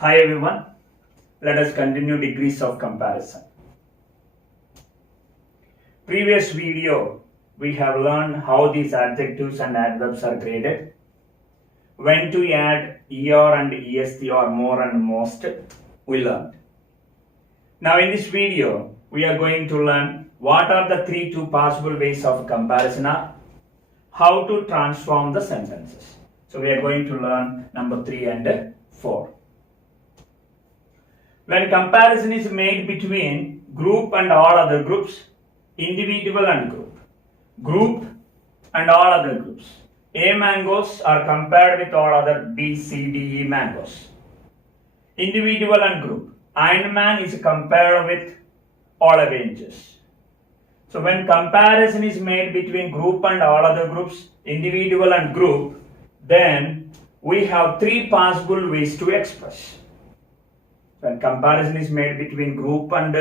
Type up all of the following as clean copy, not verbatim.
Hi everyone, let us continue degrees of comparison. Previous video, we have learned how these adjectives and adverbs are graded, when to add er and est or more and most, we learned. Now in this video, we are going to learn what are the two possible ways of comparison are, how to transform the sentences. So we are going to learn number 3 and 4. When comparison is made between group and all other groups, individual and group and all other groups. A mangoes are compared with all other B, C, D, E mangoes. Individual and group. Iron Man is compared with all Avengers. So when comparison is made between group and all other groups, individual and group, then we have 3 possible ways to express. When comparison is made between group and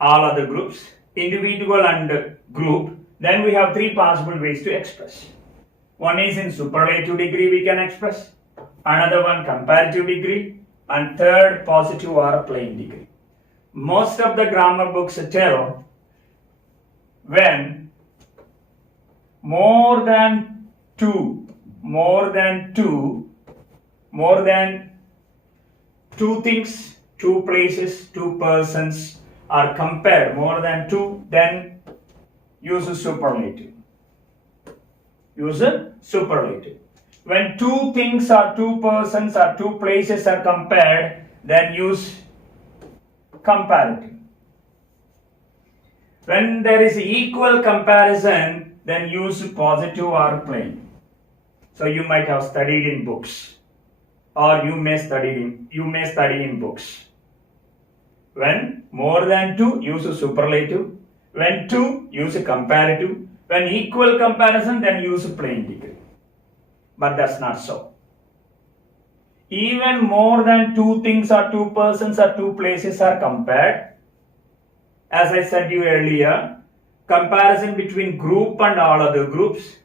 all other groups, individual and group, then we have 3 possible ways to express. One is in superlative degree we can express, another one comparative degree, and third positive or plain degree. Most of the grammar books tell when more than two things, 2 places, 2 persons are compared, more than 2, then use a superlative. Use a superlative. When 2 things or 2 persons or 2 places are compared, then use comparative. When there is equal comparison, then use positive or plain. So you might have studied in books, or you may study in books. When more than 2, use a superlative. When 2, use a comparative. When equal comparison, then use a plain degree. But that's not so. Even more than 2 things or 2 persons or 2 places are compared. As I said you earlier, comparison between group and all other groups,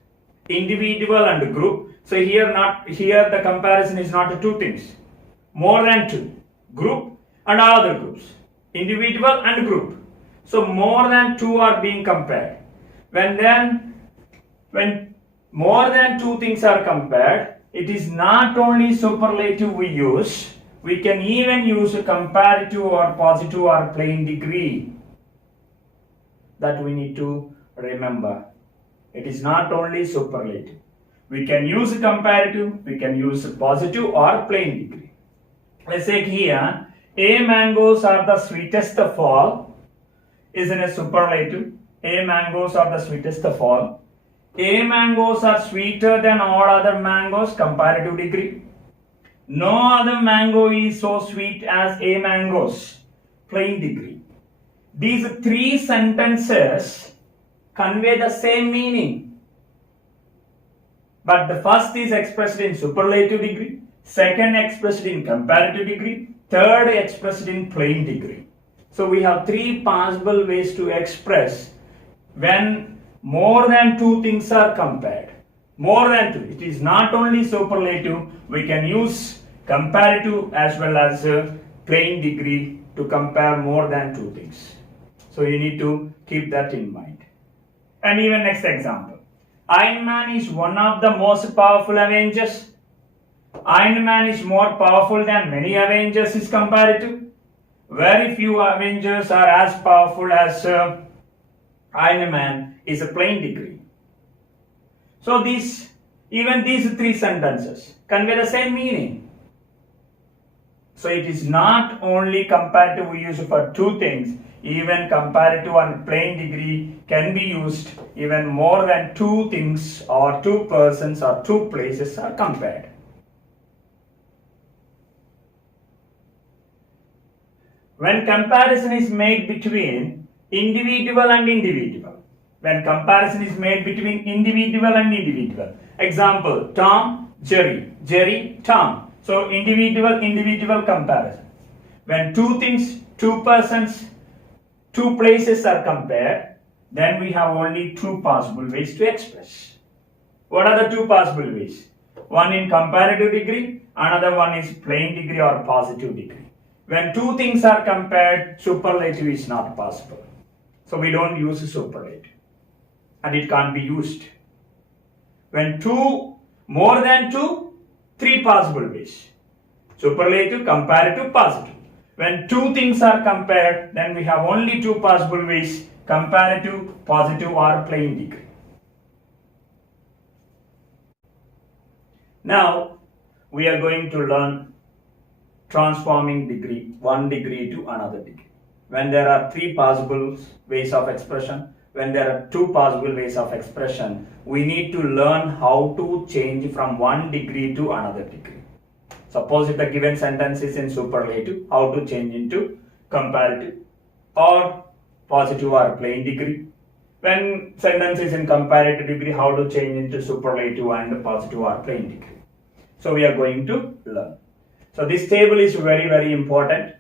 individual and group. So here the comparison is not 2 things. More than 2, group and all other groups, individual and group. So more than 2 are being compared. When more than 2 things are compared, it is not only superlative we use, we can even use a comparative or positive or plain degree. That we need to remember. It is not only superlative. We can use a comparative, we can use a positive or plain degree. Let's say here, A mangoes are the sweetest of all is in a superlative. A mangoes are the sweetest of all. A mangoes are sweeter than all other mangoes, comparative degree. No other mango is so sweet as A mangoes, plain degree. These 3 sentences convey the same meaning. But the first is expressed in superlative degree, second expressed in comparative degree, third expressed in plain degree. So we have 3 possible ways to express when more than 2 things are compared. More than 2. It is not only superlative, we can use comparative as well as plain degree to compare more than 2 things. So you need to keep that in mind. And even next example. Iron Man is one of the most powerful Avengers. Iron Man is more powerful than many Avengers is comparative. Very few Avengers are as powerful as Iron Man is a plain degree. So even these 3 sentences convey the same meaning. So it is not only comparative we use for 2 things, even comparative and plain degree can be used even more than 2 things or 2 persons or 2 places are compared. When comparison is made between individual and individual. When comparison is made between individual and individual. Example, Tom, Jerry, Jerry, Tom. So individual comparison. When 2 things, 2 persons, 2 places are compared, then we have only 2 possible ways to express. What are the 2 possible ways? One in comparative degree, Another one is plain degree or positive degree. When two things are compared, superlative is not possible. So we don't use superlative. And it can't be used. When more than two, three possible ways. Superlative, comparative, positive. When two things are compared, then we have only two possible ways, comparative, positive or plain degree. Now, we are going to learn transforming degree, one degree to another degree. When there are three possible ways of expression, when there are two possible ways of expression, we need to learn how to change from one degree to another degree. Suppose if the given sentence is in superlative, how to change into comparative or positive or plain degree. When sentence is in comparative degree, how to change into superlative and positive or plain degree. So we are going to learn. So this table is very, very important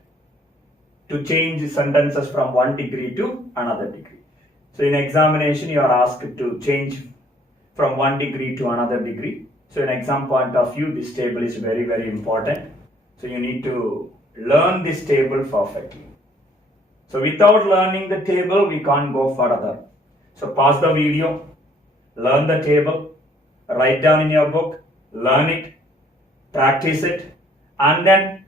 to change sentences from one degree to another degree. So in examination, you are asked to change from one degree to another degree. So in exam point of view, this table is very, very important. So you need to learn this table perfectly. So without learning the table, we can't go further. So pause the video, learn the table, write down in your book, learn it, practice it, and then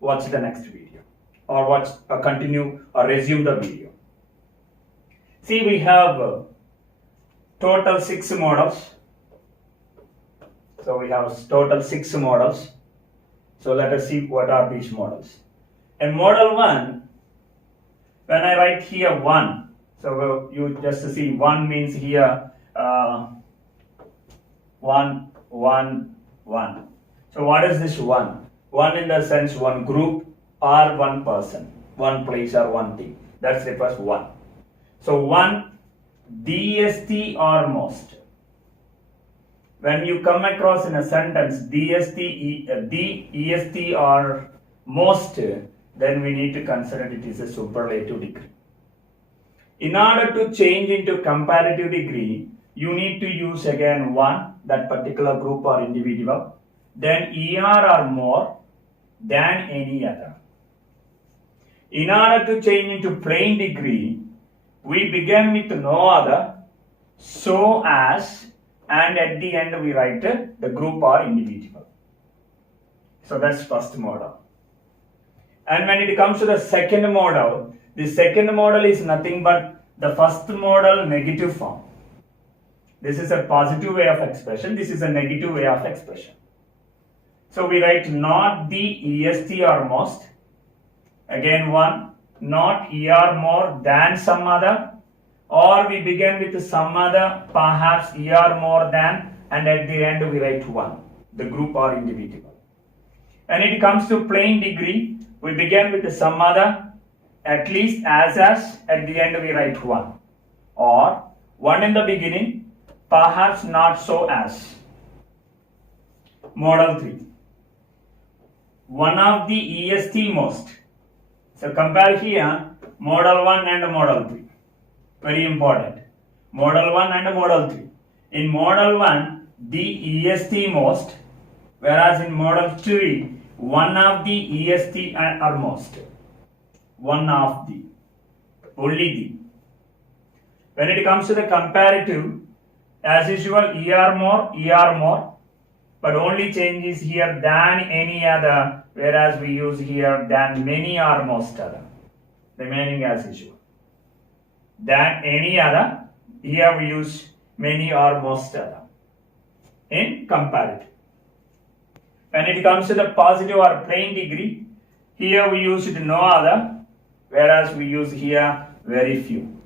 watch the next video or continue or resume the video. See, we have total 6 models. So we have total 6 models. So let us see what are these models. In model 1, when I write here 1, so you just see 1 means here 1, 1, 1. So what is this 1? 1 in the sense one group or one person, one place or one thing. That refers 1. So 1, DST or most. When you come across in a sentence DST, EST or most, then we need to consider it is a superlative degree. In order to change into comparative degree, you need to use again 1, that particular group or individual, then ER or more than any other. In order to change into plain degree, we begin with no other, so as, and at the end we write the group or individual. So that's first model. And when it comes to the second model, the second model is nothing but the first model negative form. This is a positive way of expression, this is a negative way of expression. So we write not the EST or most, again 1, not ER more than some other, or we begin with some other, perhaps ER more than, and at the end we write 1, the group or individual. When it comes to plain degree, we begin with some other, at least as, at the end we write 1, or 1 in the beginning, perhaps not so as. Model 3. One of the EST most. So compare here model 1 and model 3. Very important. Model 1 and model 3. In model 1, the EST most, whereas in model 3, one of the EST are most. One of the. Only the. When it comes to the comparative, as usual, ER more. But only change is here than any other, whereas we use here than many or most other. Remaining as usual. Than any other, here we use many or most other. In comparative. When it comes to the positive or plain degree, here we use no other, whereas we use here very few.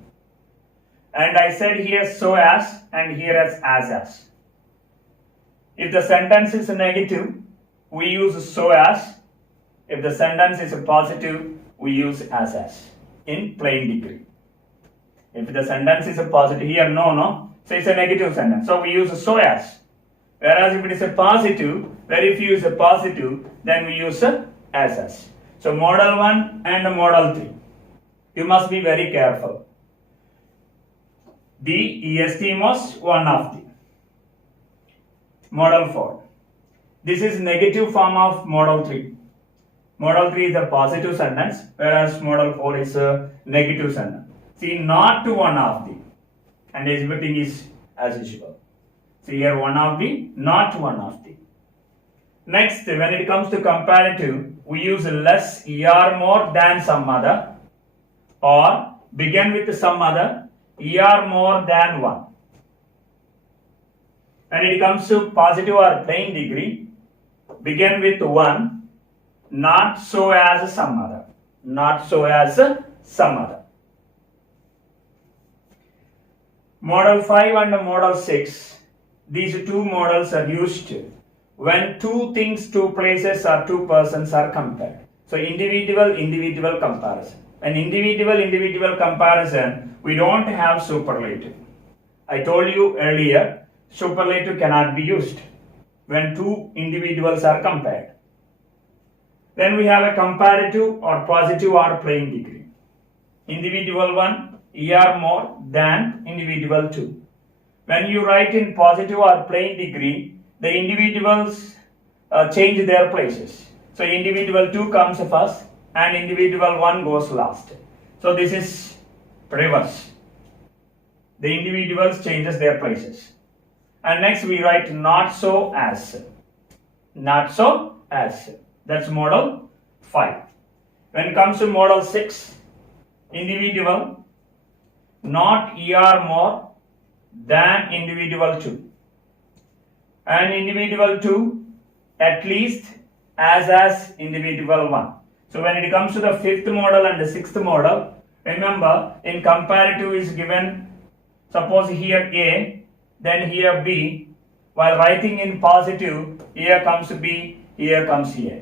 And I said here so as, and here as. If the sentence is negative, we use so as. If the sentence is positive, we use as in plain degree. If the sentence is a positive, here no, so it's a negative sentence. So we use so as. Whereas if it is a positive, very few is a positive, then we use as. So model 1 and model 3. You must be very careful. The EST most, one of the. Model 4. This is negative form of model 3. Model 3 is a positive sentence, whereas model 4 is a negative sentence. See, not one of the, and everything is as usual. See here, one of the, not one of the. Next, when it comes to comparative, we use less, more than some other, or begin with some other, more than one. When it comes to positive or plain degree, begin with one, not so as some other. Not so as some other. Model 5 and Model 6, these two models are used when two things, two places or two persons are compared. So individual comparison. An individual comparison, we don't have superlative. I told you earlier, superlative cannot be used when two individuals are compared. Then we have a comparative or positive or plain degree. Individual 1, more than individual 2. When you write in positive or plain degree, the individuals change their places. So individual 2 comes first and individual 1 goes last. So this is reverse. The individuals changes their places. And next we write not so as. Not so as. That's model 5. When it comes to model 6, individual not more than individual 2. And individual 2 at least as individual 1. So when it comes to the 5th model and the 6th model, remember in comparative is given, suppose here A, then here B. While writing in positive, here comes B, here comes A.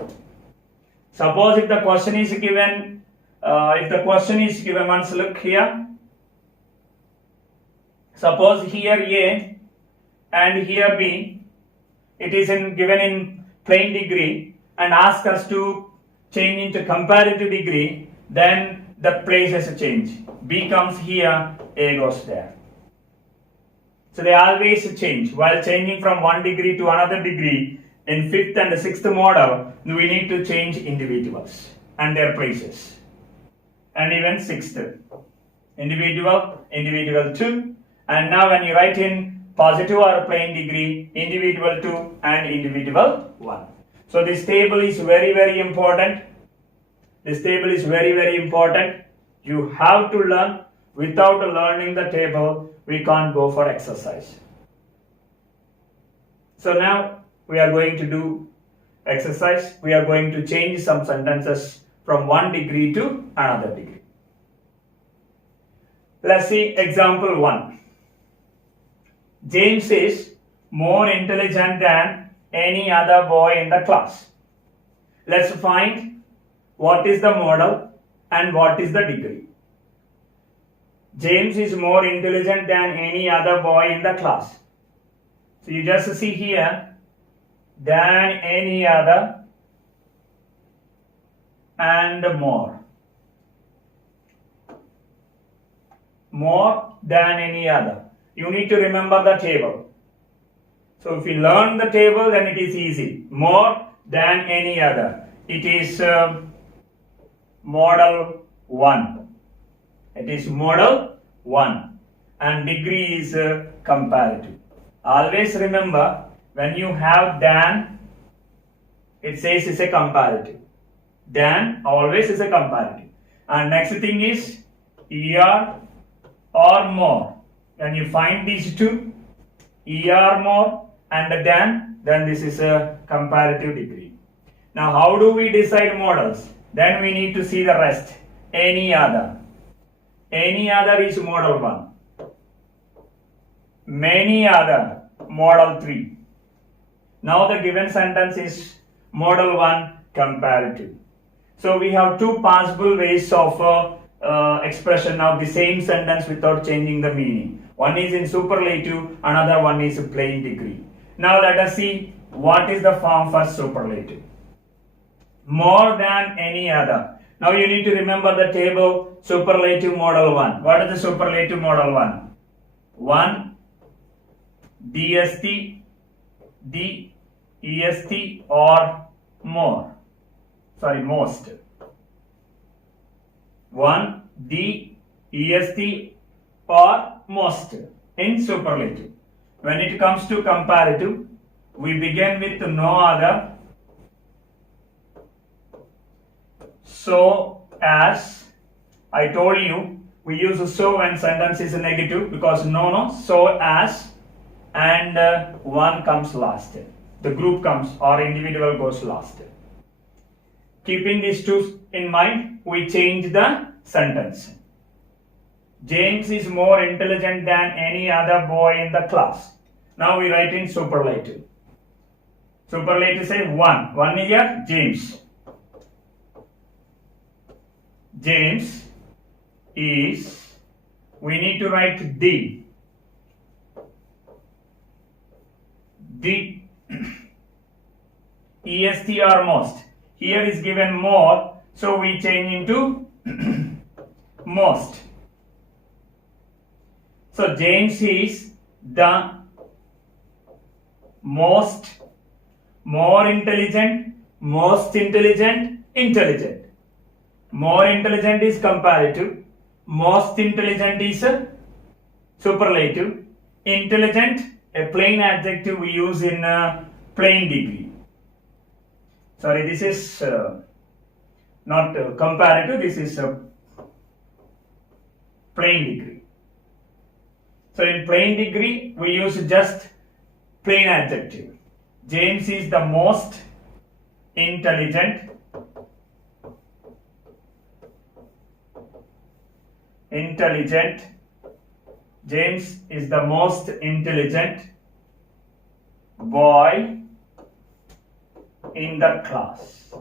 Suppose if the question is given, once look here. Suppose here A and here B, it is given in plain degree and ask us to change into comparative degree, then the places change. B comes here, A goes there. So they always change. While changing from one degree to another degree, in 5th and 6th model, we need to change individuals and their places. And even 6th. Individual 2. And now when you write in positive or plain degree, individual 2 and individual 1. So this table is very important. This table is very important. You have to learn. Without learning the table, we can't go for exercise. So now we are going to do exercise. We are going to change some sentences from one degree to another degree. Let's see example 1. James is more intelligent than any other boy in the class. Let's find what is the model and what is the degree. James is more intelligent than any other boy in the class. So you just see here, than any other and more. More than any other. You need to remember the table. So if you learn the table, then it is easy. More than any other. It is model 1. It is model 1. And degree is comparative. Always remember, when you have than, it says it's a comparative. Than always is a comparative. And next thing is or more. When you find these two, more and then this is a comparative degree. Now how do we decide models? Then we need to see the rest. Any other. Any other is model 1. Many other, model 3. Now the given sentence is model 1 comparative. So we have two possible ways of expression of the same sentence without changing the meaning. One is in superlative, another one is plain degree. Now let us see what is the form for superlative. More than any other. Now you need to remember the table superlative model 1. What is the superlative model 1? 1, DST, D, est or more. Sorry, most. 1, the, est or most in superlative. When it comes to comparative, we begin with no other, so as. I told you we use so when sentence is negative because no, so as, and one comes last. The group comes or individual goes last. Keeping these two in mind, we change the sentence. James is more intelligent than any other boy in the class. Now we write in superlative. Superlative say 1. 1 is here, James. James is, we need to write the est or most. Here is given more, so we change into most. So James is the most, more intelligent, most intelligent, intelligent. More intelligent is comparative, most intelligent is superlative, intelligent, a plain adjective we use in plain degree. Sorry, this is not comparative, this is plain degree. So in plain degree, we use just plain adjective. James is the most intelligent, James is the most intelligent boy in the class.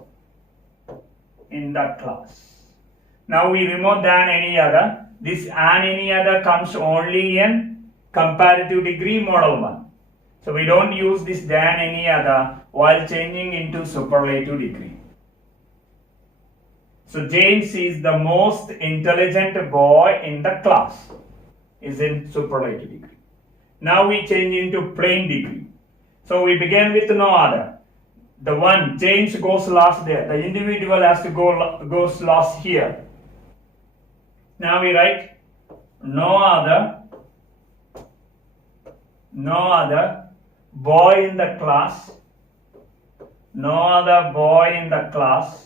Now we remove than any other. This and any other comes only in comparative degree model 1. So we don't use this than any other while changing into superlative degree. So James is the most intelligent boy in the class, is in superlative degree. Now we change into plain degree. So we begin with no other. The one, James goes last there. The individual has to goes last here. Now we write no other boy in the class. No other boy in the class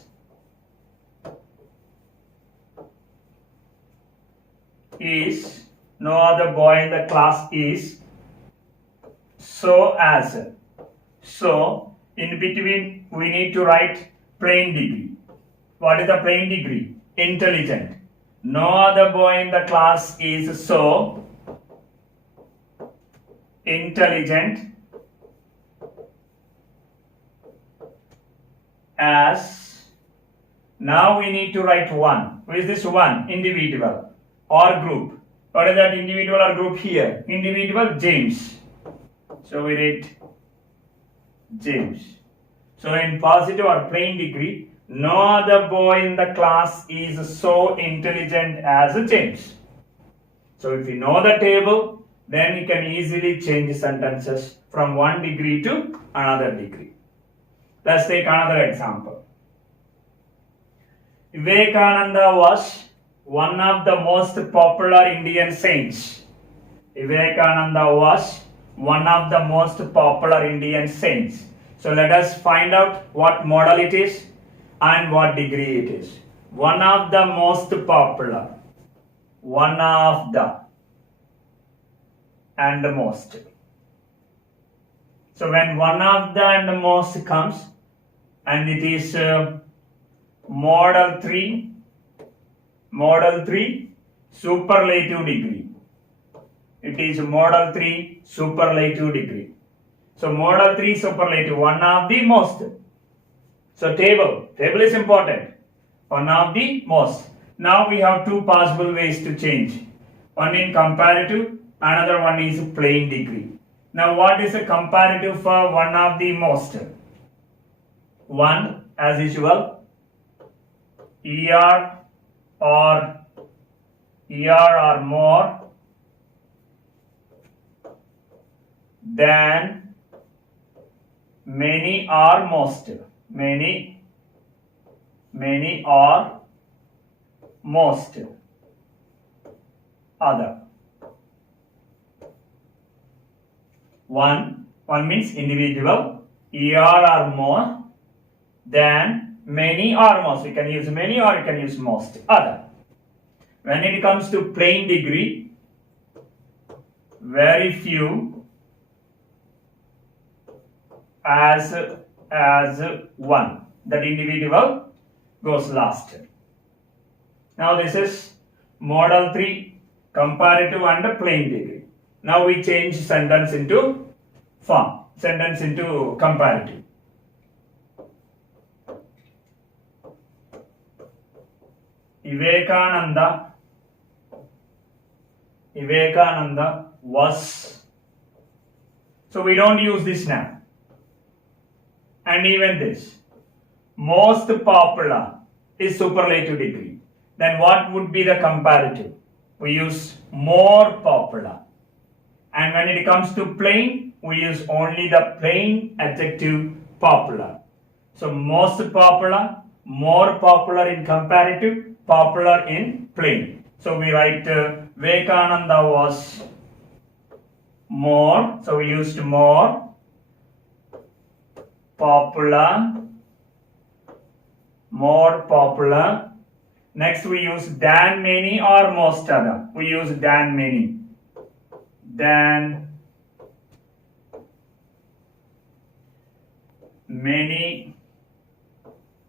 is, no other boy in the class is, so as. So in between we need to write plain degree. What is the plain degree? Intelligent. No other boy in the class is so intelligent as. Now we need to write one. Who is this one? Individual or group. What is that individual or group here? Individual, James. So we write James. So in positive or plain degree, no other boy in the class is so intelligent as James. So if you know the table, then you can easily change sentences from one degree to another degree. Let's take another example. Vivekananda was one of the most popular Indian saints. Vivekananda was one of the most popular Indian saints. So let us find out what model it is and what degree it is. One of the most popular. One of the and the most. So when one of the and the most comes and it is model 3 superlative degree. It is model 3 superlative degree. So model 3 superlative, one of the most. So table is important. One of the most. Now we have two possible ways to change. One in comparative, another one is plain degree. Now what is a comparative for one of the most? One, as usual, ER or more than many or most. Many or most. Other. One means individual, or more, than many or most. You can use many or you can use most. Other. When it comes to plain degree, very few, as one. That individual goes last. Now this is model 3, comparative and plain degree. Now we change sentence into form, sentence into comparative. Vivekananda was. So we don't use this now. And even this. Most popular is superlative degree. Then what would be the comparative? We use more popular. And when it comes to plain, we use only the plain adjective popular. So most popular, more popular in comparative, popular in plain. So we write Vivekananda was more. So we used more popular. Next we use than many or most other. We use than many. Than many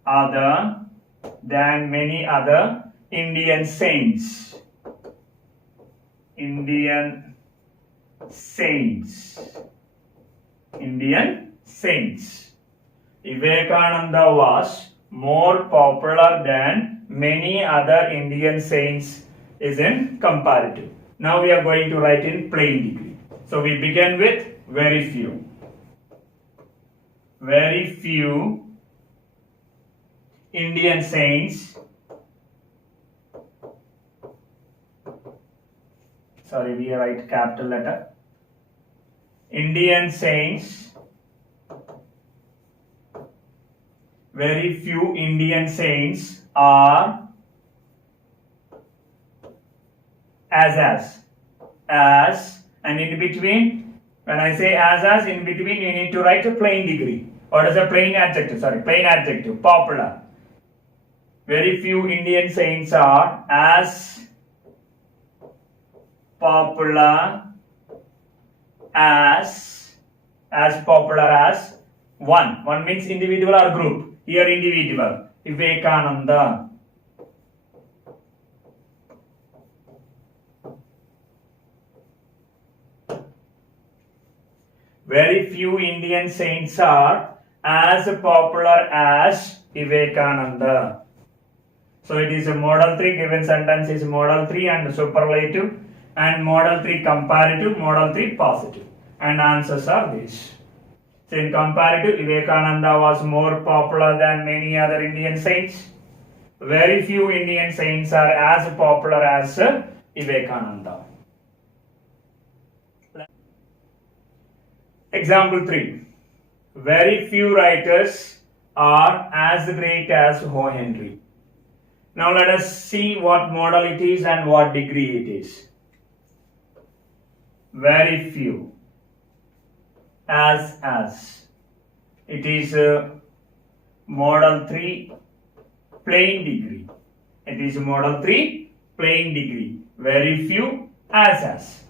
other Indian saints. Indian saints. Vivekananda was more popular than many other Indian saints is in comparative. Now we are going to write in plain degree. So we begin with very few. Very few Indian saints. Sorry, we write capital letter. Indian saints. Very few Indian saints are as, and in between, when I say as, in between you need to write a plain degree. What is a plain adjective? Plain adjective, popular. Very few Indian saints are as popular as one. One means individual or group. Here individual. Vivekananda. Very few Indian saints are as popular as Vivekananda. So it is a model 3, given sentence is model 3 and superlative, and model 3 comparative, model 3 positive. And answers are these. So in comparative, Vivekananda was more popular than many other Indian saints. Very few Indian saints are as popular as Vivekananda. Example 3. Very few writers are as great as O. Henry. Now let us see what model it is and what degree it is. Very few. As. It is model 3 plain degree. It is model 3 plain degree. Very few as.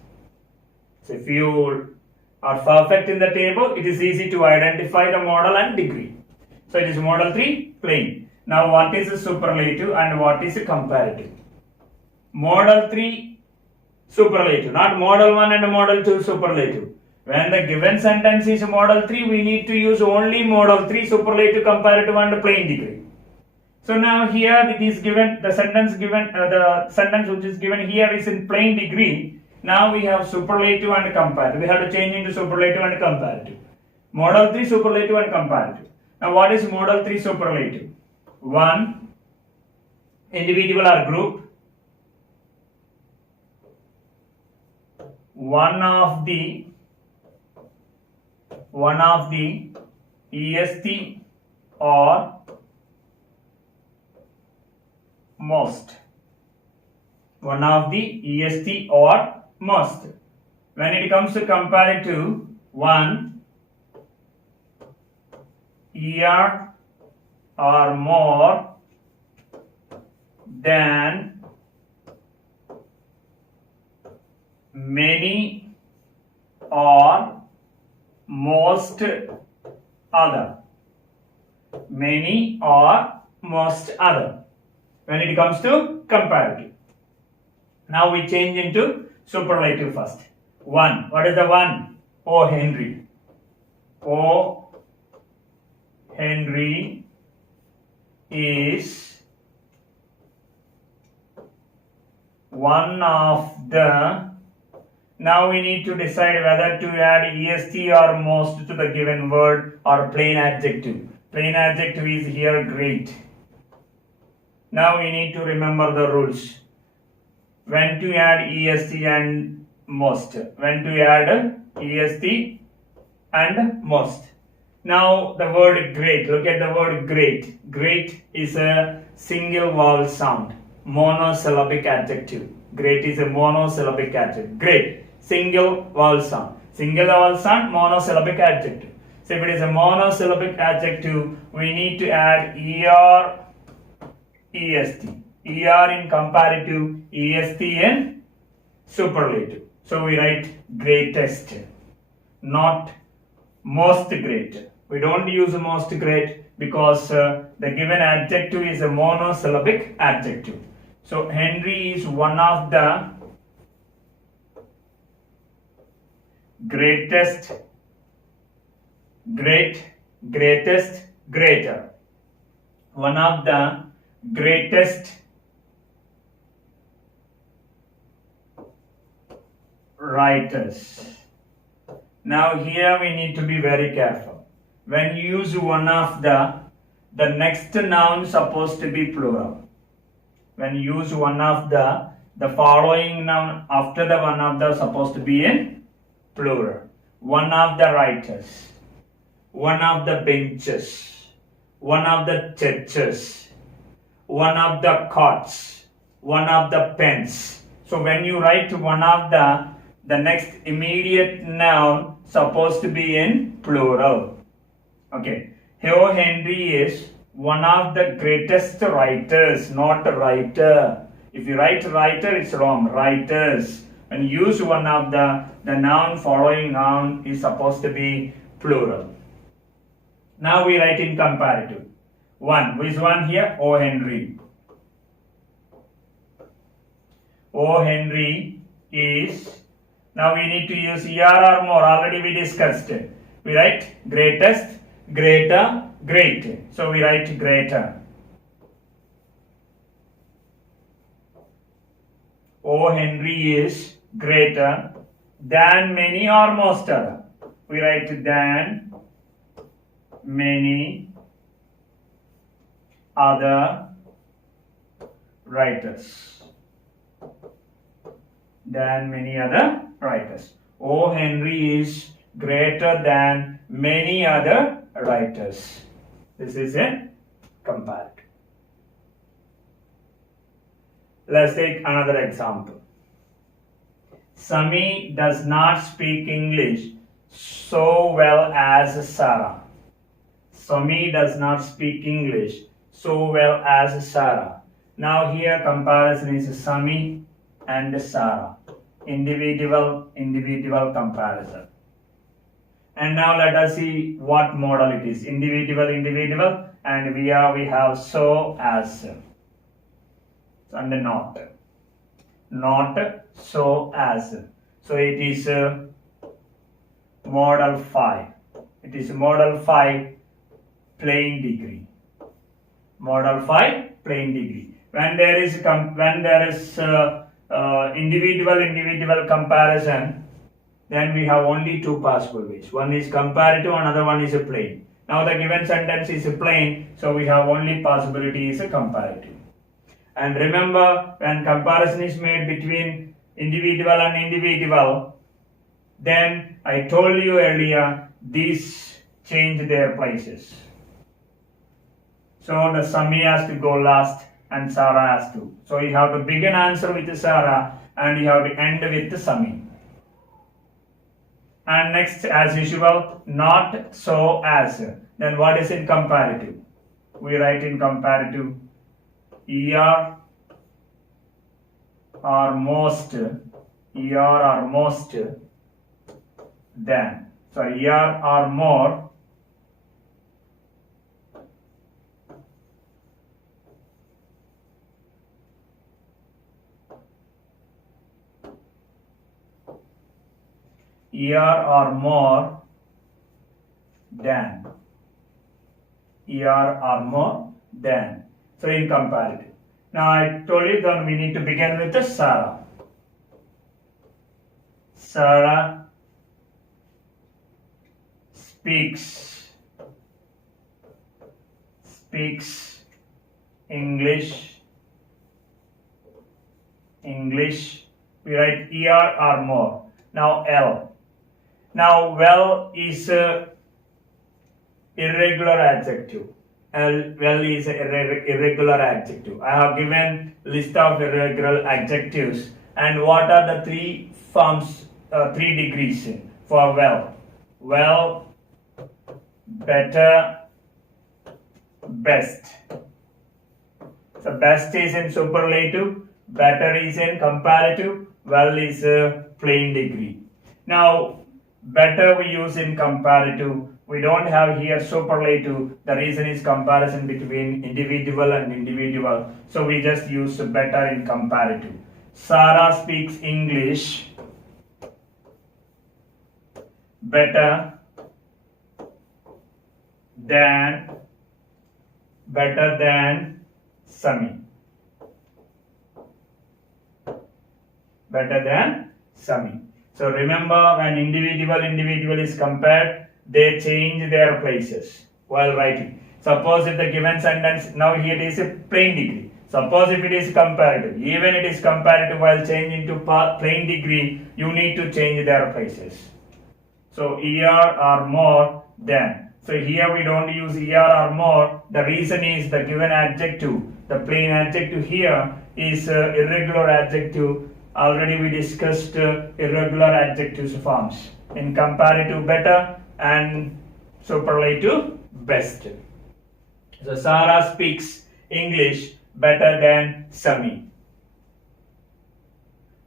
So if you are perfect in the table, it is easy to identify the model and degree. So it is model 3 plain. Now what is a superlative and what is a comparative? Model 3 superlative, not model 1 and model 2 superlative. When the given sentence is model 3, we need to use only model 3 superlative, comparative and plain degree. So now here it is given, the sentence which is given here is in plain degree. Now we have superlative and comparative. We have to change into superlative and comparative. Model 3 superlative and comparative. Now what is model 3 superlative? 1. Individual or group. One of the EST or most. One of the EST or most. When it comes to comparative, one year or more than many or most other. Many or most other. When it comes to comparative. Now we change into superlative first. One. What is the one? O Henry. O Henry is one of the. Now we need to decide whether to add EST or most to the given word or plain adjective. Plain adjective is here great. Now we need to remember the rules. When to add EST and most. When to add EST and most. Now the word great. Look at the word great. Great is a single vowel sound. Monosyllabic adjective. Great is a monosyllabic adjective. Great. Single vowel sound. Single vowel sound, monosyllabic adjective. So if it is a monosyllabic adjective, we need to add ER, EST. ER in comparative, EST in superlative. So we write greatest, not most great. We don't use most great because the given adjective is a monosyllabic adjective. So Henry is one of the greatest, greatest, greater. One of the greatest writers. Now here we need to be very careful. When you use one of the next noun supposed to be plural. When you use one of the following noun after the one of the supposed to be in plural. One of the writers, one of the benches, one of the churches, one of the courts, one of the pens. So when you write one of the next immediate noun supposed to be in plural. Okay. Here Henry is one of the greatest writers, not a writer. If you write writer, it's wrong. Writers. When you use one of the noun following noun is supposed to be plural. Now we write in comparative. One. Who is one here? O Henry. O Henry is. Now we need to use ER or more. Already we discussed it. We write greatest, greater, great. So we write greater. O Henry is greater than many or most other. We write than many other writers. Than many other writers. O Henry is greater than many other writers. This is a comparative. Let's take another example. Sami does not speak English so well as Sarah. Sami does not speak English so well as Sarah. Now here comparison is Sami and Sarah. Individual comparison. And now let us see what model it is. Individual, and we have so as. And not. Not so as. So it is model 5. It is model 5 plain degree. Model 5 plain degree. When there is individual comparison, then we have only two possible ways. One is comparative, another one is a plain. Now the given sentence is a plain, so we have only possibility is a comparative. And remember, when comparison is made between individual and individual, then I told you earlier, these change their places. So the Sami has to go last and Sarah has to. So you have to begin answer with Sarah and you have to end with Sami. And next, as usual, not so as. Then what is in comparative? We write in comparative ER or most, than. So ER or more or more than. Or more than. So in comparative. Now I told you that we need to begin with the Sarah. Sarah speaks English. We write ER or more. Now L. Now well is a irregular adjective. Well is a irregular adjective. I have given list of irregular adjectives and what are the three forms, 3 degrees for well. Well, better, best. So best is in superlative, better is in comparative, well is a plain degree. Now better we use in comparative. We don't have here superlative. The reason is comparison between individual and individual. So we just use better in comparative. Sarah speaks English better than Sami. Better than Sami. So remember, when individual is compared, they change their places while writing. Suppose if the given sentence, now here it is a plain degree. Suppose if it is comparative, even it is comparative, while changing to plain degree, you need to change their places. So ER or more than. So here we don't use ER or more. The reason is the given adjective, the plain adjective here is irregular adjective. Already we discussed irregular adjectives forms in comparative better and superlative best. So Sarah speaks English better than Sami.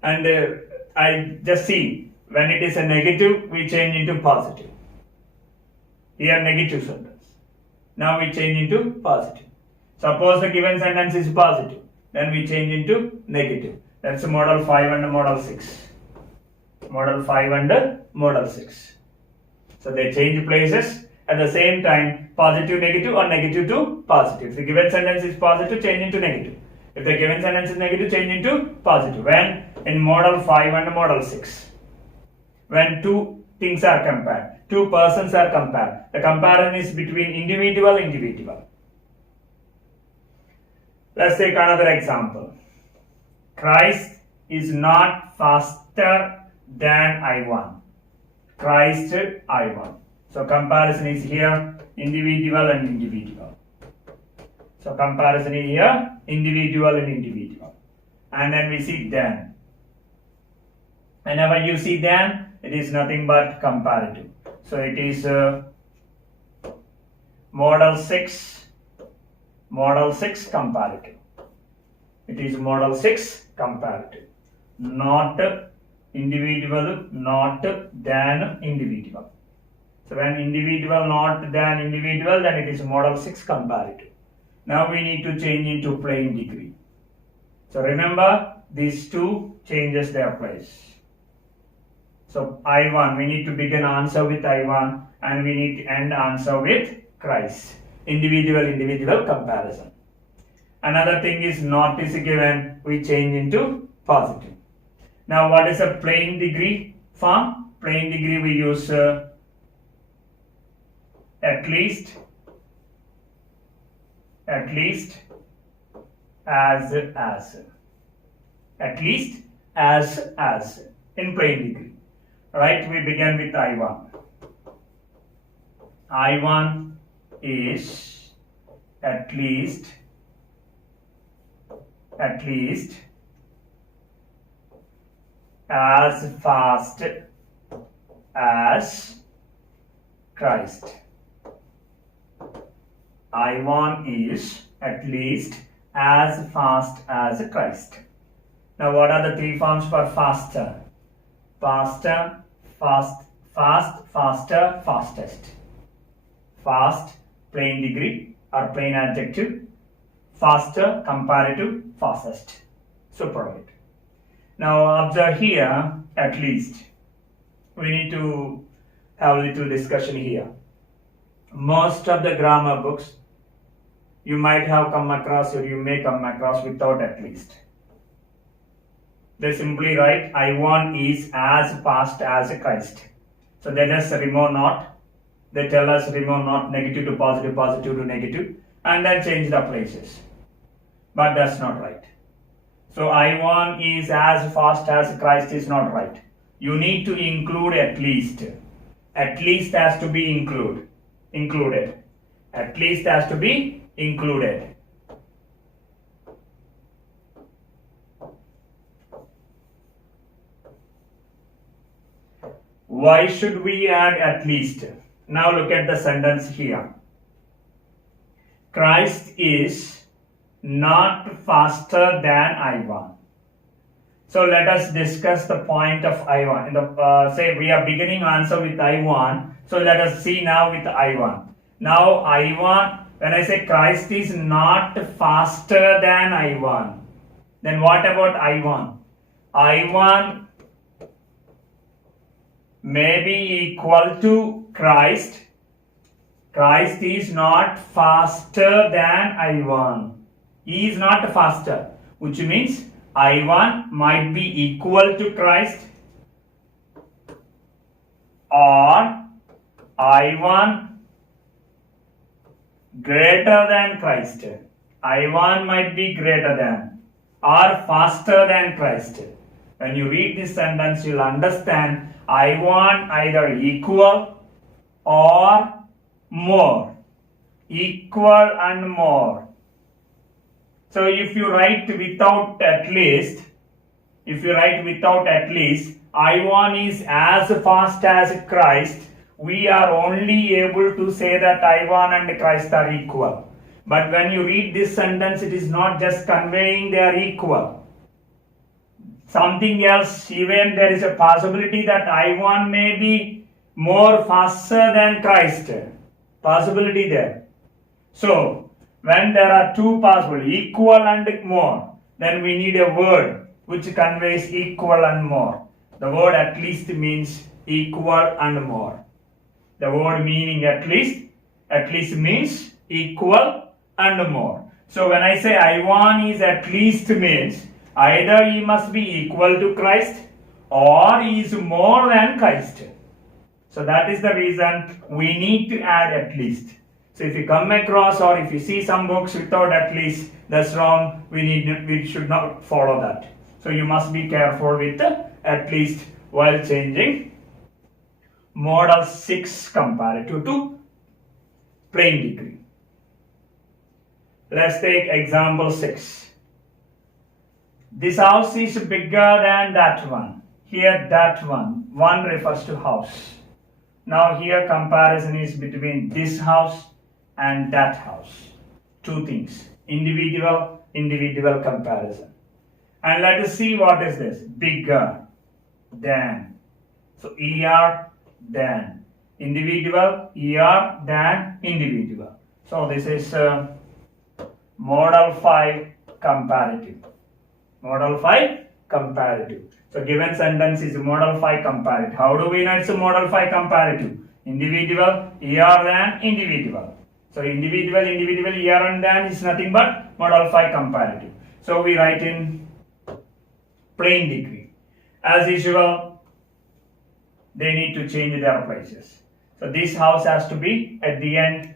And I just see when it is a negative, we change into positive. Here negative sentence. Now we change into positive. Suppose the given sentence is positive, then we change into negative. That's model 5 and model 6. Model 5 and model 6. So they change places at the same time, positive, negative, or negative to positive. If the given sentence is positive, change into negative. If the given sentence is negative, change into positive. When in model 5 and model 6. When two things are compared, two persons are compared, the comparison is between individual. Let's take another example. Christ is not faster than I1. Christ I1. So comparison is here individual and individual. So comparison is here individual and individual. And then we see then. Whenever you see then, it is nothing but comparative. So it is model 6 comparative. It is model 6 comparative. Not individual, not than individual. So when individual not than individual, then it is model 6 comparative. Now we need to change into plain degree. So remember, these two changes their place. So I1, we need to begin answer with I1 and we need to end answer with Christ. Individual comparison. Another thing is not is given, we change into positive. Now what is a plain degree form? Plain degree we use at least, as. At least as in plain degree. Right, we begin with I1. I1 is at least as fast as Christ. I1 is at least as fast as Christ. Now what are the three forms for faster? Faster, fast, faster, fastest. Fast, plain degree or plain adjective. Faster, comparative, fastest. Superlative. Now observe here, at least. We need to have a little discussion here. Most of the grammar books you might have come across or you may come across without at least. They simply write I1 is as fast as Christ. So they just remove not. They tell us remove not, negative to positive, positive to negative, and then change the places. But that's not right. So I1 is as fast as Christ is not right. You need to include at least. At least has to be included. At least has to be included. Why should we add at least? Now look at the sentence here. Christ is not faster than I1. So let us discuss the point of I1. Say we are beginning answer with I1. So let us see now with I1. Now I1, when I say Christ is not faster than I1, then what about I1? I1 may be equal to Christ. Christ is not faster than I1. He is not faster, which means I1 might be equal to Christ or I1 greater than Christ. I1 might be greater than or faster than Christ. When you read this sentence, you'll understand I1 either equal or more. Equal and more. So if you write without at least, I1 is as fast as Christ, we are only able to say that I1 and Christ are equal. But when you read this sentence, it is not just conveying they are equal. Something else, even there is a possibility that I1 may be more faster than Christ. Possibility there. So, when there are two possible, equal and more, then we need a word which conveys equal and more. The word at least means equal and more. The word meaning at least means equal and more. So when I say I1 is at least means either he must be equal to Christ or he is more than Christ. So that is the reason we need to add at least. So if you come across or if you see some books without at least, that's wrong. We should not follow that. So you must be careful with at least while changing model 6 comparative to plain degree. Let's take example 6. This house is bigger than that one. Here that one. One refers to house. Now here comparison is between this house and that house. Two things. Individual comparison. And let us see what is this. Bigger than. So ER than. Individual, ER than individual. So this is model 5 comparative. Model 5 comparative. So given sentence is model 5 comparative. How do we know it's a model 5 comparative? Individual, ER than individual. So individual, ER and than is nothing but model 5 comparative. So we write in plain degree. As usual, they need to change their places. So this house has to be at the end,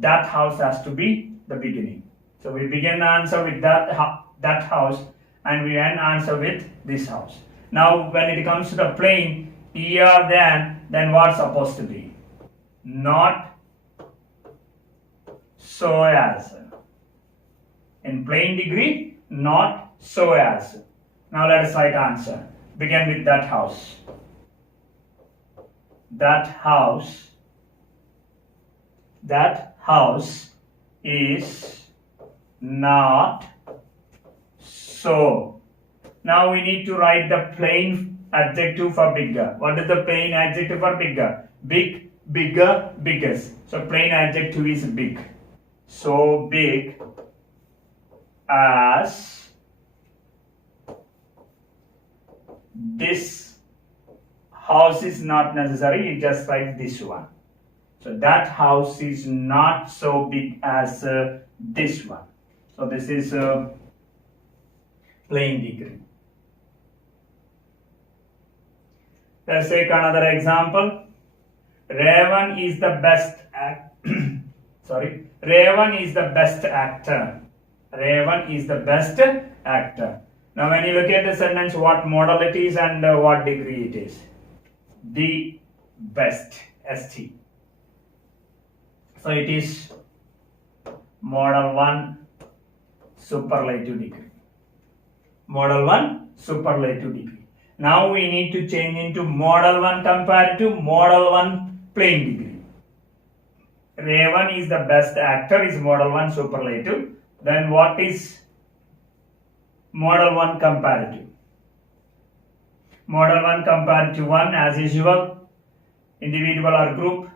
that house has to be the beginning. So we begin the answer with that house and we end answer with this house. Now when it comes to the plain, ER then what's supposed to be? Not so as. In plain degree, not so as. Now let us write answer. Begin with that house. That house is not so. Now we need to write the plain adjective for bigger. What is the plain adjective for bigger? Big, bigger, biggest. So plain adjective is big. So big as this house is not necessary, you just write this one. So that house is not so big as this one. So this is plain degree. Let's take another example. Raven is the best Raven is the best actor. Raven is the best actor. Now when you look at the sentence, what model it is and what degree it is. The best, ST. So it is model 1 superlative degree. Model 1 superlative degree. Now we need to change into model 1 comparative, model 1 plain degree. Raven is the best actor is model 1 superlative. Then what is model 1 comparative? Model 1 comparative 1 as usual, individual or group,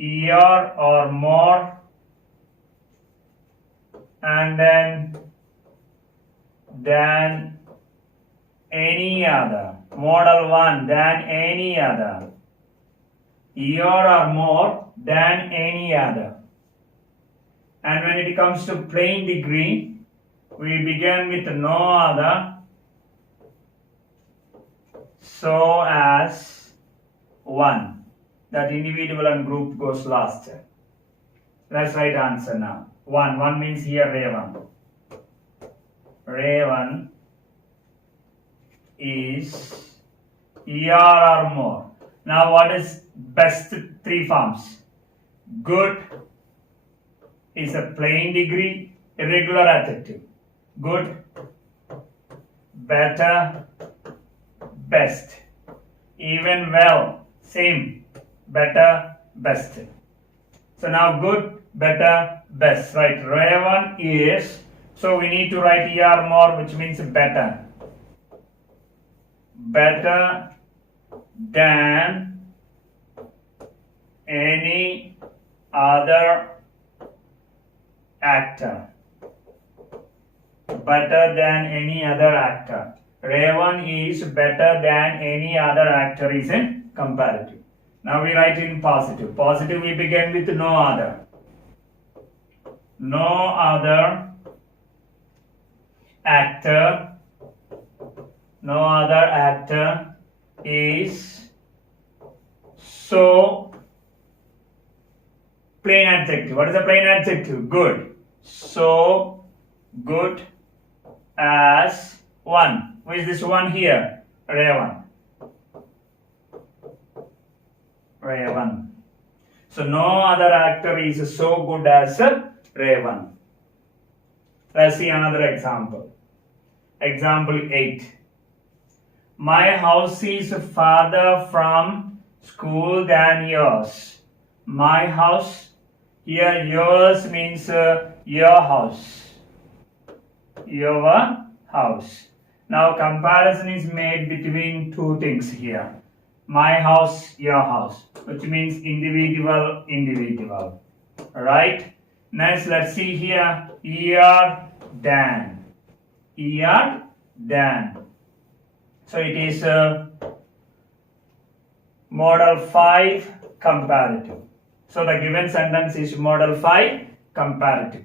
ER or more, and then than any other. Model 1 than any other. ER or more than any other. And when it comes to plain degree, we begin with no other, so as 1. That individual and group goes last. Let's write answer now. 1 means here Raven. Raven is ER or more. Now what is best 3 forms? Good is a plain degree, irregular adjective. Good, better, best. Even, well, same, better, best. So now good, better, best. Right, Raven is, so we need to write ER more, which means better. Better than any other actor. Better than any other actor. Raven is better than any other actor is in comparative. Now we write in positive. Positive we begin with no other. No other actor. No other actor is so plain adjective. What is a plain adjective? Good. So good as 1. Who is this one here? Raven. Raven. So no other actor is so good as Raven. Let's see another example. Example 8. My house is farther from school than yours. My house. Here yours means your house. Your house. Now comparison is made between 2 things here. My house, your house, which means individual, individual. Right? Next, let's see here. ER, than. ER, than. So it is model 5 comparative. So the given sentence is model 5 comparative.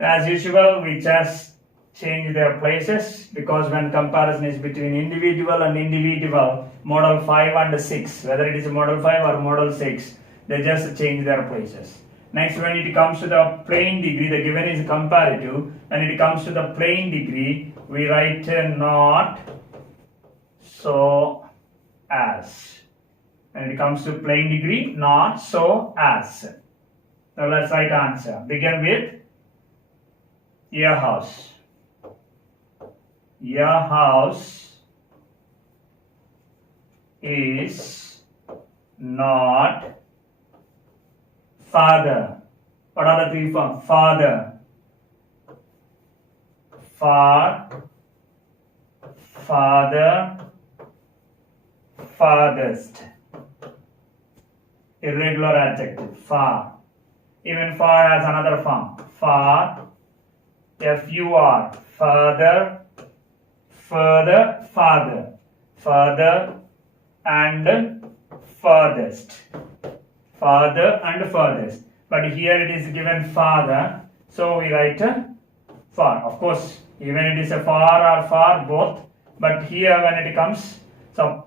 As usual, we just change their places because when comparison is between individual and individual, model 5 and 6, whether it is model 5 or model 6, they just change their places. Next, when it comes to the plain degree, the given is comparative. When it comes to the plain degree, we write not so as. When it comes to plain degree, not so as. Now let's write answer. Begin with your house. Your house is not father. What are the three forms? Father, father, farthest. Irregular adjective, far. Even far has another form. Far, F-U-R, further, further, farther, further and furthest. Farther and furthest. But here it is given father, so we write far. Of course, even it is a far or far, both. But here when it comes, so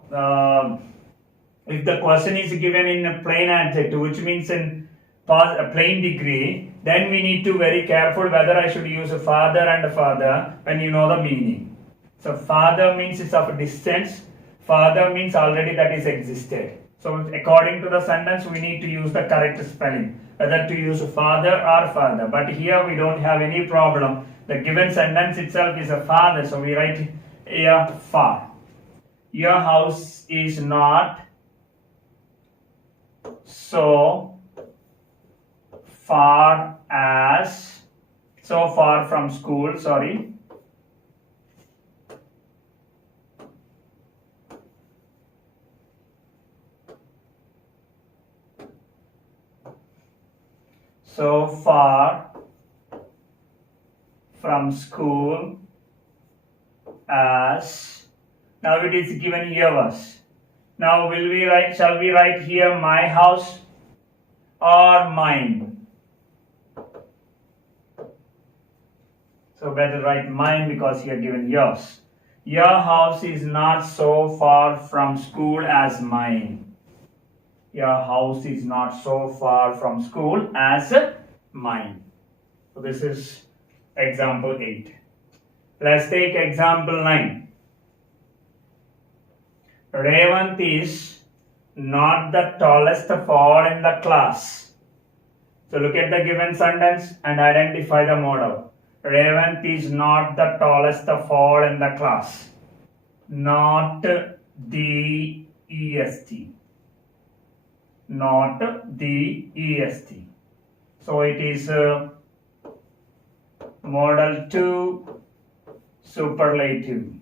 if the question is given in a plain adjective, which means in a plain degree, then we need to very careful whether I should use a father and father when you know the meaning. So father means it's of a distance. Father means already that is existed. So according to the sentence, we need to use the correct spelling, whether to use father or father. But here we don't have any problem. The given sentence itself is a father, so we write here far. Your house is not so far as, so far from school, sorry. So far from school as, now it is given years. Now will we write, shall we write here my house or mine? So better write mine because here given yours. Your house is not so far from school as mine. Your house is not so far from school as mine. So this is example 8. Let's take example 9. Revant is not the tallest of all in the class. So look at the given sentence and identify the modal. Revant is not the tallest of all in the class. Not the EST. Not the EST. So it is modal 2 superlative.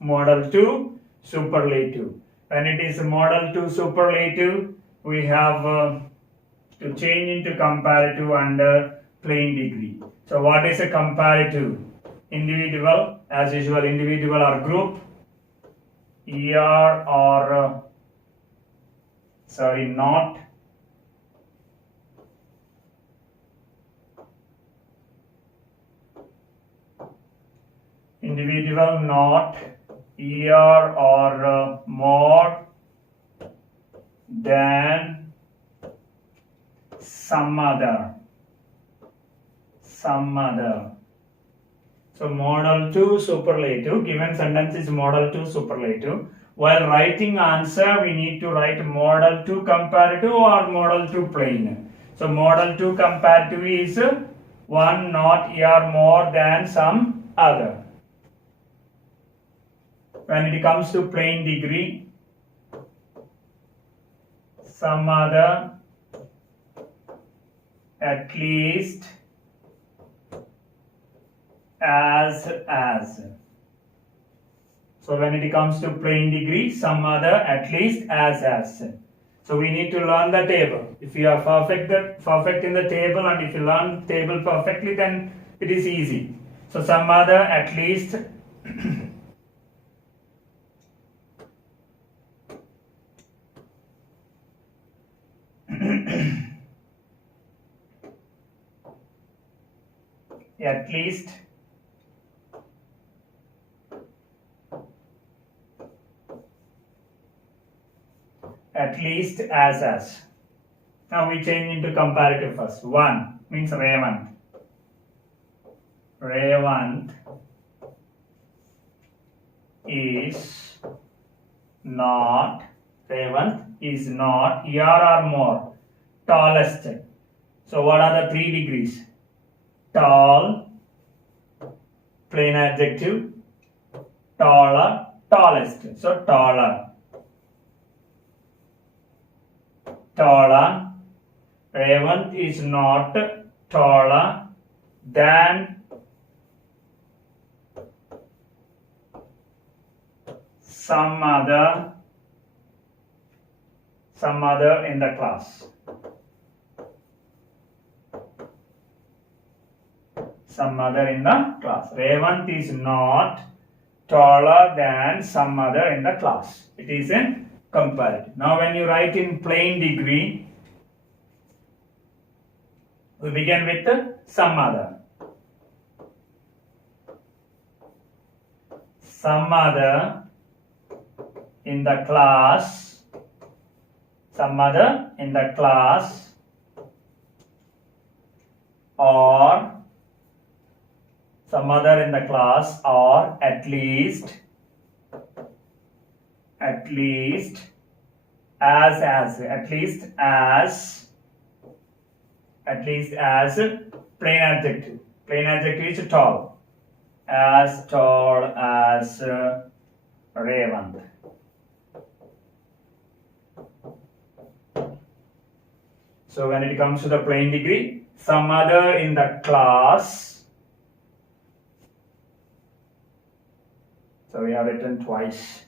Modal 2 superlative. When it is modal 2 superlative, we have to change into comparative under plain degree. So what is a comparative? Individual, as usual, individual or group, ER or not, individual, not, ER or more than some other. So modal 2 superlative, given sentence is modal 2 superlative. While writing answer, we need to write modal 2 comparative or modal 2 plain. So modal 2 comparative is one, not, ER, more than some other. When it comes to plain degree, some other, at least, as. So when it comes to plain degree, some other, at least, as. So we need to learn the table. If you are perfect in the table and if you learn table perfectly, then it is easy. So some other, at least, at least, as. Now we change into comparative first. 1 means Revant. Revant is not, ER or more, tallest. So what are the 3 degrees? Tall, plain adjective, taller, tallest. So taller. Taller. Revant is not taller than some other in the class. Some other in the class. Revant is not taller than some other in the class. It is in comparative. Now when you write in plain degree, we begin with some other. Some other in the class. Some other in the class, or some other in the class, or at least as plain adjective. Plain adjective is tall. As tall as Revant. So when it comes to the plain degree, some other in the class. So we have written twice.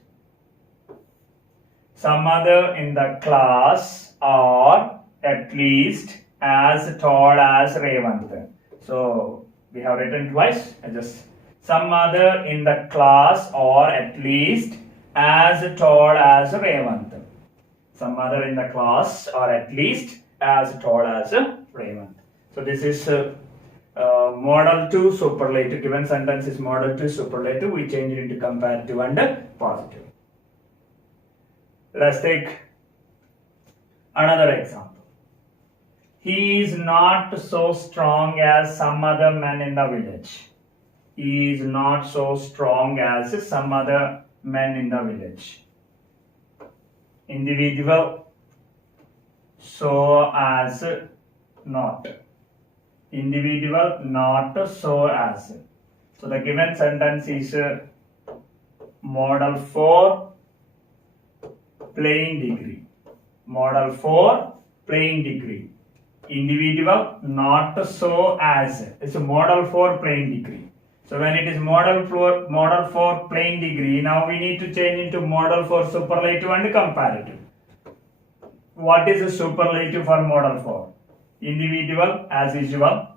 Some other in the class, or at least as tall as Revant. So we have written twice. Some other in the class, or at least as tall as Revant. Some other in the class, or at least as tall as Revant. So this is model to superlative. Given sentence is model to superlative. We change it into comparative and positive. Let's take another example. He is not so strong as some other men in the village. He is not so strong as some other men in the village. Individual, so as not. Individual, not so as. So the given sentence is model for plain degree. Model for plain degree. Individual, not so as. It's a model for plain degree. So when it is model for plain degree, now we need to change into model for superlative and comparative. What is a superlative for model for? Individual, as usual.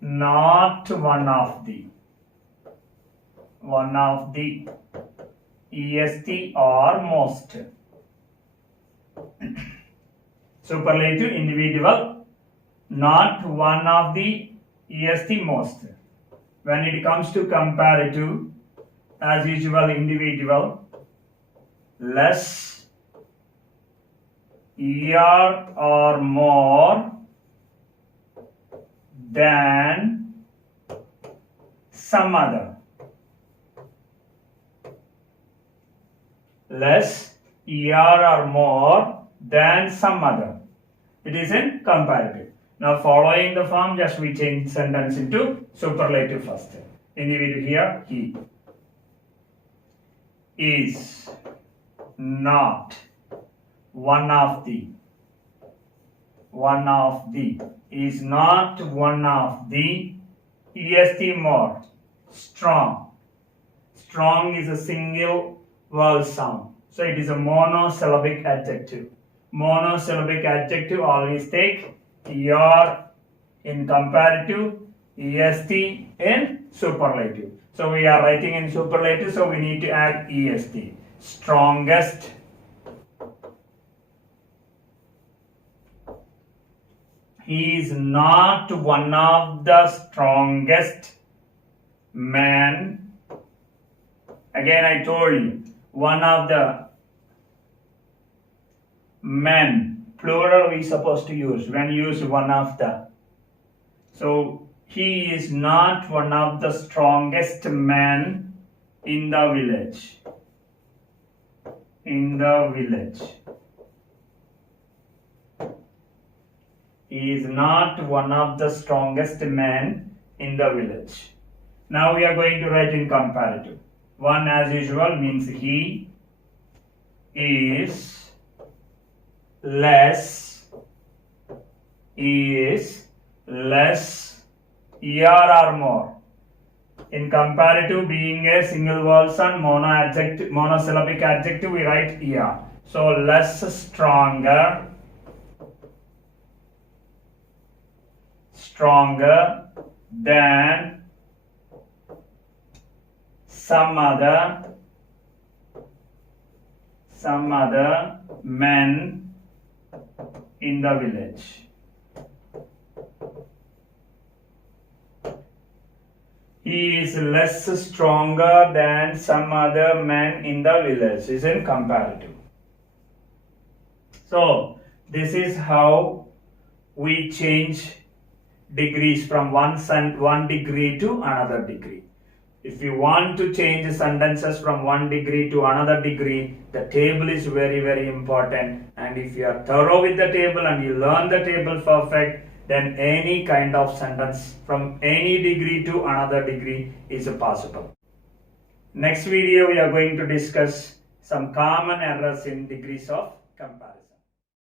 Not one of the. One of the. EST or most. Superlative, individual, not one of the, EST, most. When it comes to comparative, as usual, individual, less, ER or more than some other. Less, ER or more than some other. It is in comparative. Now following the form, just we change sentence into superlative first. Individual here, he is not one of the. One of the is not one of the. EST more. Strong. Strong is a single vowel sound. So it is a monosyllabic adjective. Monosyllabic adjective always take ER in comparative, EST in superlative. So we are writing in superlative, so we need to add EST. Strongest. He is not one of the strongest men. Again, I told you, one of the men, plural we supposed to use when you use one of the. So he is not one of the strongest men in the village. In the village. He is not one of the strongest men in the village. Now we are going to write in comparative. One, as usual, means he is less, er or more. In comparative, being a single vowel sound, monosyllabic adjective, we write er. So less stronger than some other men in the village. He is less stronger than some other men in the village. Is in comparative. So this is how we change degrees from one degree to another degree. If you want to change sentences from one degree to another degree, the table is very, very important. And if you are thorough with the table and you learn the table perfect, then any kind of sentence from any degree to another degree is possible. Next video, we are going to discuss some common errors in degrees of comparison.